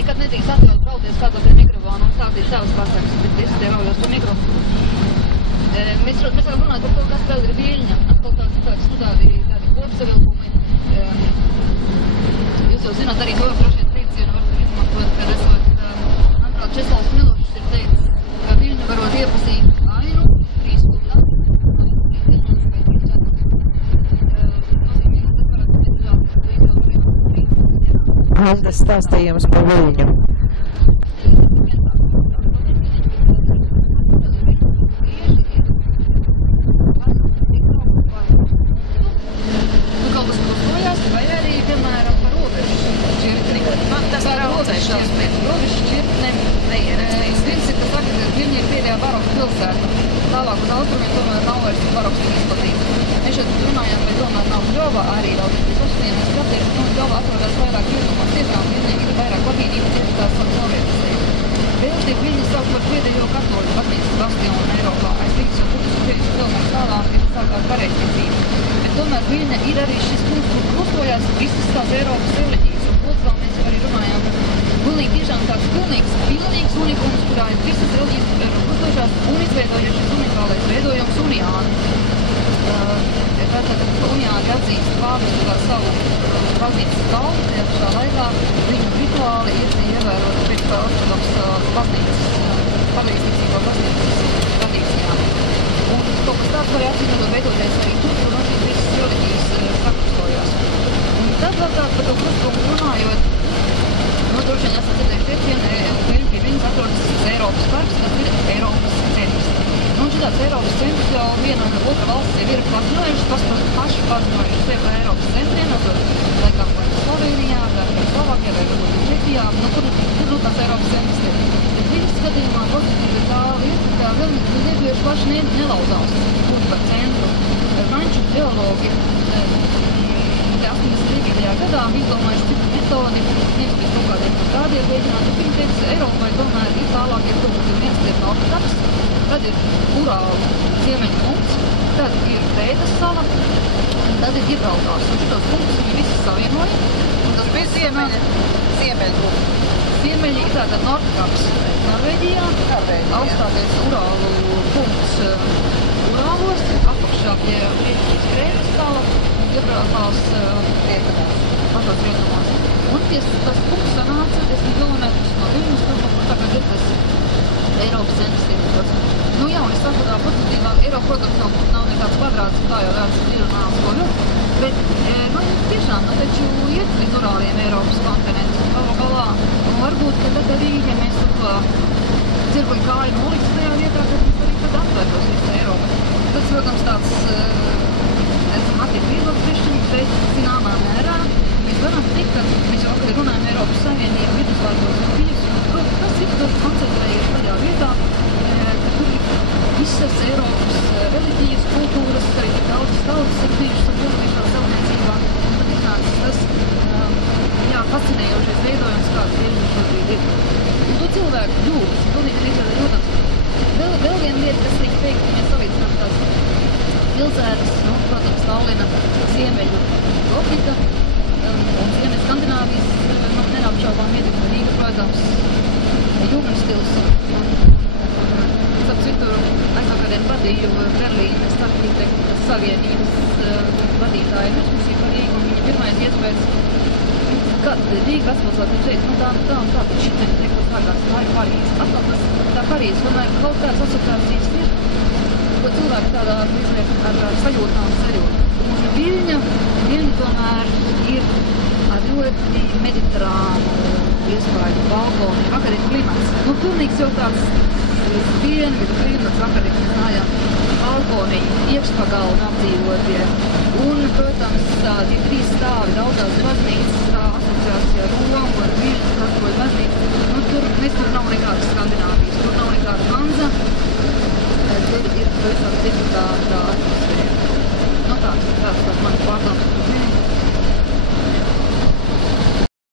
Nekad nedrīkst atļaut brauties kādā pie mikrofona un stāstīt savas pasakas, bet visi tie raujās pie mikrofona. Mēs varam runāt par to, kas vēl ir Viļņa, atkal tādi kopsavilkumi. Jūs jau zināt arī to, droši vien teicienu varbūt izmantot, kad esot, manuprāt, Česlavs Milošs ir teicis, ka Viļņu varot iepazīt ainu 3 stundām. Aldas stāstījums par Viļņu. Tālāk uz austrumiem tomēr nav vairs baroks izplatīts. Mēs šeit runājām, vai tomēr nav Ļova arī vēl tas uzsniedz, kāpēc, Ļova atrodas vairāk rietumos, tiešām Viļņa ir vairāk baznīca tieši tās novietas. Vēl tiek Viļņa saukt par pēdējo katoļu baznīcas bastionu Eiropā. Aiz 340 km tālāk ir sākās pareizticība. Bet tomēr Viļņa ir arī šis punkts, kur krustojās visas tās Eiropas reliģijas. Un to, kā mēs arī runājām, pilnīgi tiešām tāds pilnīgs unikums, kurā ir visas reliģijas krustošās un izveidojuši šis unikālais veidojums Uniāni. Tātad Uniāni atzīst pāvestu kā savu baznīcas kalnu, tajā pašā laikā viņu rituāli ir ievērot pēc ortodoksas baznīcas, pareizticībā baznīcas tradīcijām. Un kaut kas tāds var atsimot veidoties arī tur, kur no šīs visas reliģijas sakrustojās. Un tad vēl tāds par to krustumu runājot, droši vien esat dzirdējuši teicienu, pie viņas atrodas Eiropas parks, kas ir Eiropas centrs. Un šitāds Eiropas centrs jau viena un otra valsts jau ir paziņojušas, paši paziņojušas sevi par Eiropas centriem, laikam vai Slovenijā, vai Slovākijā, vai varbūt Čehijā, kur tās Eiropas centrs ir. Bet viņas skatījumā pozitīvi tā lieta, ka vēl lietuvieši paši nelauzās par centru. Franču teologi 89. gadā izdomājuši citu metodi, nevis kaut kādiem tādiem mēģināt, viņi teica, Eiropai tomēr ir tālākie punkti, viens ir Nordkaps, tad ir Urālu ziemeņu punkts, tad ir Krētas sala, tad ir Gibraltārs, un šitos punktus viņi visi savienoja. Un tas bija ziemeļu. Ziemeļi ir tātad Nordkaps Norvēģijā, augstākais Urālu punkts Urālos, apakšā pie Krētas sala, Gibraltārs pašos rietumos. Un tas punkts sanāca 10 km no Viļņas, kur tagad ir tas Eiropas centrs tīklos. Nu jā, un es saku tā pozitīvā, Eiropa, protams, nav nekāds kvadrāts, kā jau tāds ir un nāc ko ļoti, bet, tiešām, taču iet līdz Urāliem Eiropas kontinents un galā. Un varbūt, ka tad arī, ja mēs to dzirguļu kāju noliks tajā vietā, tad mēs arī tad atvērtos visu Eiropu. Tas, protams, tāds, esam attiek viedokļu priekšķiņi, bet zināmā mērā mēs varam teikt, ka mēs jau vakar runājam Eiropas Savienību, vidusvārdos un bijus, un tas ir tas koncentrējies tajā vietā, ka tur ir visas Eiropas reliģijas, kultūras, arī tik daudzas tautas ir bijušas un pilnīšā savniecībā, un tad ir tāds tas, fascinējošais veidojums, kāds Viļņa šobrīd ir. Un to cilvēku jūtas, pilnīgi līdzīgi jūtas. Vēl viena lieta, kas tiek teikt, ja mēs salīdzinām tās pilsētas, protams, Tallina, ziemeļu Gottika un ziemeļu Skandināvijas, neapšaubām ietekme Rīga, protams, Jūgenstils. Starp citu, aizvakardien vadīju Berlīnes arhitektas savienības vadītāju diskusiju par Rīgu, un viņa pirmais iespējas, kad Rīga atpilsot, viņš teica, tā, bet šit neko sākās, tā ir Parīze. Atkal tā Parīze, tomēr kaut kādas asociācijas ir, ko cilvēki tādā ar sajūtām sajūt. Un Viļņa tomēr ir ar ļoti mediterānu iespēju balkoni. Vakar ir klimats. Pilnīgs jau tāds dienvidu klimats. Vakar ir, mēs gājām balkoniņi, iekšpagalni apdzīvotie. Un, protams, tādi 3 stāvi daudzās baznīcas, tā asociācija ar Romu, ar Viļņas katoļu baznīcu. Tur nav nekādas skandināvas.